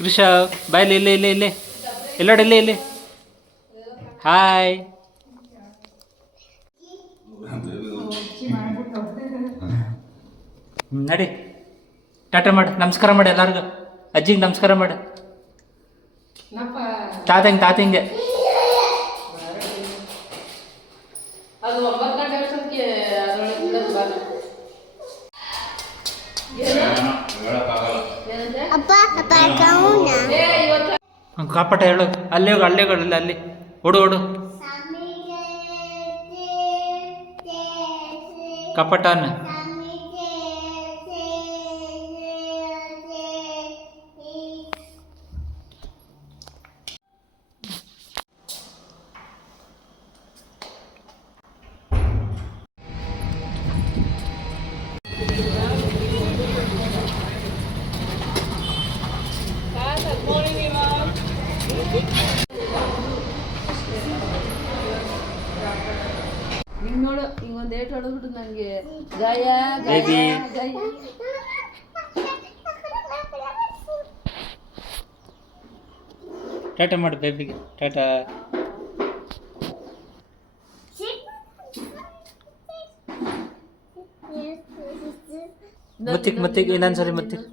ಕೃಷ ಬಾಯ್ಲಿ ಇಲ್ಲೇ ಎಲ್ಲೋಡಿ ಇಲ್ಲಿ ಹಾಯ್. ನಡಿ ಟಾಟಾ ಮಾಡು, ನಮಸ್ಕಾರ ಮಾಡಿ ಎಲ್ಲರಿಗೂ. ಅಜ್ಜಿಗೆ ನಮಸ್ಕಾರ ಮಾಡು, ತಾತಂಗೆ. ಕಾಪಾಟ ಹೇಳು, ಅಲ್ಲೇ ಅಲ್ಲಿ ಓಡು ಕಪಟನ. ನೋಡು ಹಿಂಗೊಂದು ಏಟ್ ಹೊಡೆದ್ಬಿಟ್ಟು ನನಗೆ ಜಯ ಬೇಬಿ ಟಾಟಾ ಮಾಡು ಬೇಬಿಗೆ, ಟಾಟಾ. ಮುತ್ತಿಗೆ ಇನ್ನೊಂದ್ಸರಿ ಮುತ್ತಿಗೆ.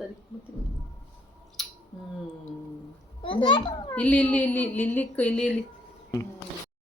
ಇಲ್ಲಿ